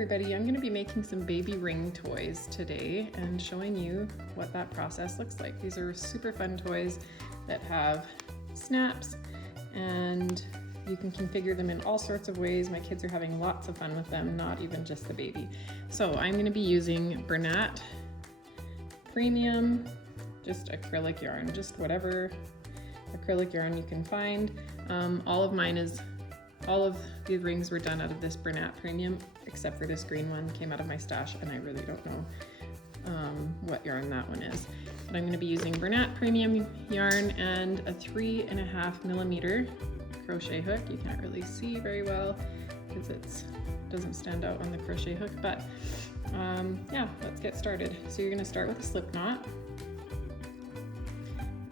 everybody, I'm going to be making some baby ring toys today and showing you what that process looks like. These are super fun toys that have snaps and you can configure them in all sorts of ways. My kids are having lots of fun with them, not even just the baby. So I'm going to be using Bernat Premium, just acrylic yarn, just whatever acrylic yarn you can find. All of the rings were done out of this Bernat Premium, except for this green one came out of my stash, and I really don't know what yarn that one is. But I'm going to be using Bernat Premium yarn and a 3.5 millimeter crochet hook. You can't really see very well because it doesn't stand out on the crochet hook, but yeah, let's get started. So you're going to start with a slip knot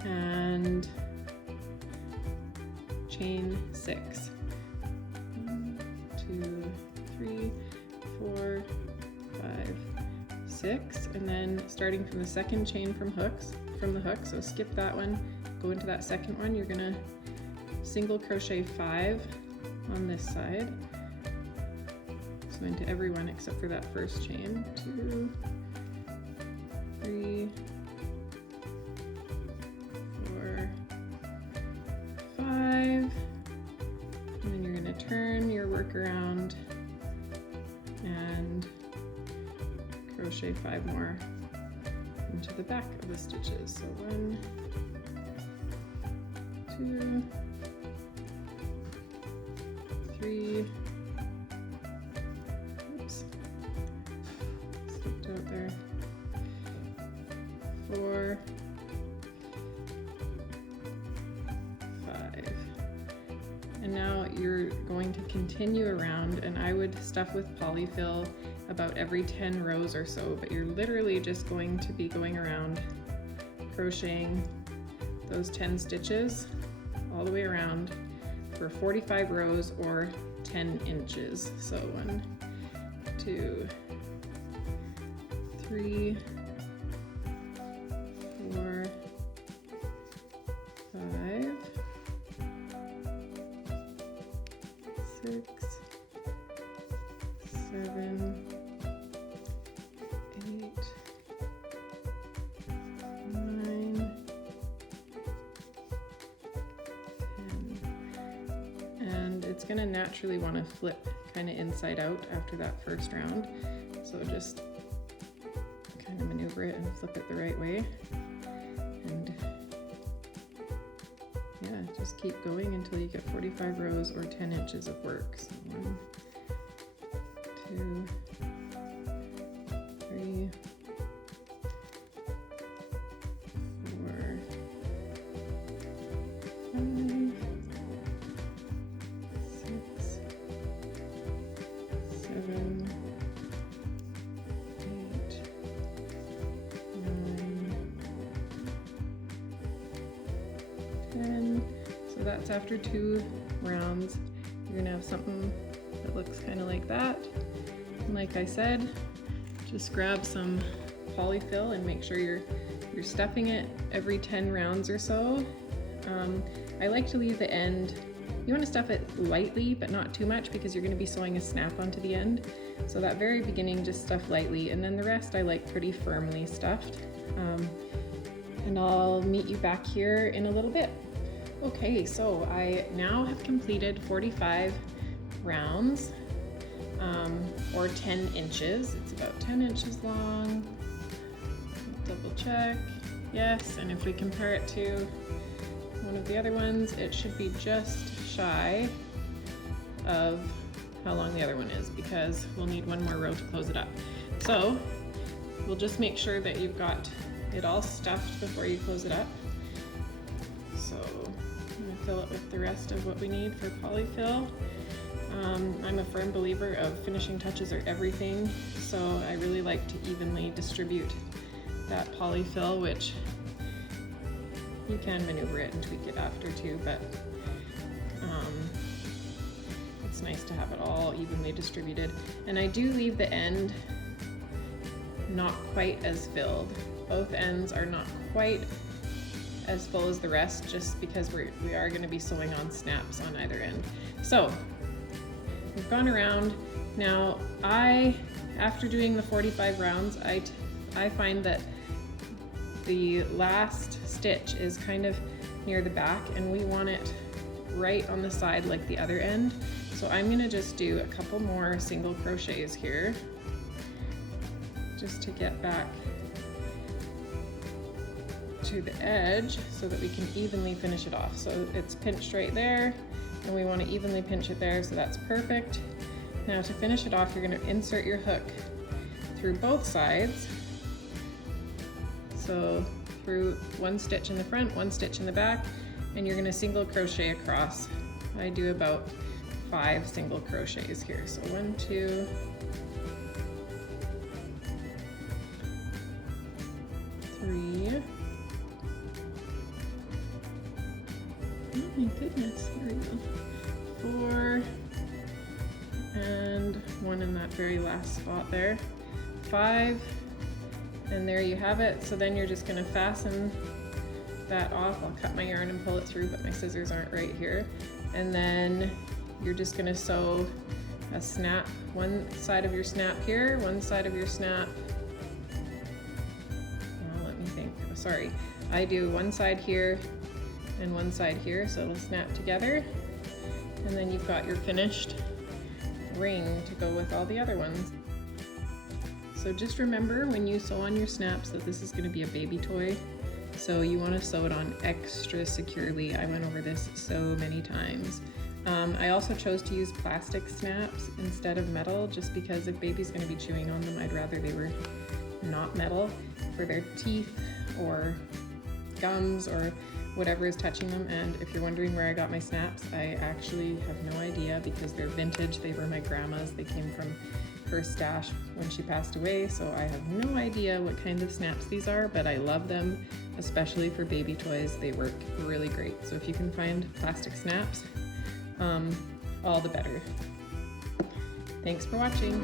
and chain 6. 1, 2, 3, 4, 5, 6, and then starting from the second chain from the hook, so skip that one, go into that second one. You're gonna single crochet 5 on this side, so into every one except for that first chain. 2, 3, 4, 5. And then you're going to turn your work around and crochet 5 more into the back of the stitches. So 1, 2, 3, oops, slipped out there, 4, 5. And now you're going to continue around, and I would stuff with polyfill about every 10 rows or so, but you're literally just going to be going around crocheting those 10 stitches all the way around for 45 rows or 10 inches. So 1, 2, 3, 4, 5, 6, 7, 8, 9, 10. And it's going to naturally want to flip kind of inside out after that first round. So just kind of maneuver it and flip it the right way. And yeah, just keep going until you get 45 rows or 10 inches of work. So 1, 2, 3, 4, 5, 6, 7, 8, 9, 10. So that's after 2 rounds. You're gonna have something that looks kind of like that. And like I said, just grab some polyfill and make sure you're stuffing it every 10 rounds or so. I like to leave the end, you want to stuff it lightly but not too much because you're going to be sewing a snap onto the end. So that very beginning, just stuff lightly, and then the rest I like pretty firmly stuffed. And I'll meet you back here in a little bit. Okay, so I now have completed 45 rounds, or 10 inches. It's about 10 inches long. Double check. Yes, and if we compare it to one of the other ones, it should be just shy of how long the other one is, because we'll need one more row to close it up. So we'll just make sure that you've got it all stuffed before you close it up. So I'm going to fill it with the rest of what we need for polyfill. I'm a firm believer of finishing touches are everything, so I really like to evenly distribute that polyfill, which you can maneuver it and tweak it after too, but it's nice to have it all evenly distributed. And I do leave the end not quite as filled. Both ends are not quite as full as the rest, just because we are going to be sewing on snaps on either end. So we've gone around. Now after doing the 45 rounds, I find that the last stitch is kind of near the back and we want it right on the side like the other end. So I'm gonna just do a couple more single crochets here just to get back to the edge so that we can evenly finish it off. So it's pinched right there and we want to evenly pinch it there, so that's perfect. Now to finish it off, you're going to insert your hook through both sides. So through one stitch in the front, one stitch in the back, and you're going to single crochet across. I do about 5 single crochets here. So 1, 2, 3. Oh my goodness, here we go. 4, and 1 in that very last spot there. 5, and there you have it. So then you're just going to fasten that off. I'll cut my yarn and pull it through, but my scissors aren't right here. And then you're just going to sew a snap, one side of your snap here, one side of your snap. Oh, let me think. Oh, sorry. I do one side here and one side here, so it'll snap together. And then you've got your finished ring to go with all the other ones. So just remember when you sew on your snaps that this is going to be a baby toy. So you want to sew it on extra securely. I went over this so many times. I also chose to use plastic snaps instead of metal, just because if baby's going to be chewing on them, I'd rather they were not metal for their teeth or gums or whatever is touching them. And if you're wondering where I got my snaps, I actually have no idea because they're vintage. They were my grandma's. They came from her stash when she passed away, so I have no idea what kind of snaps these are, but I love them, especially for baby toys. They work really great. So if you can find plastic snaps, all the better. Thanks for watching.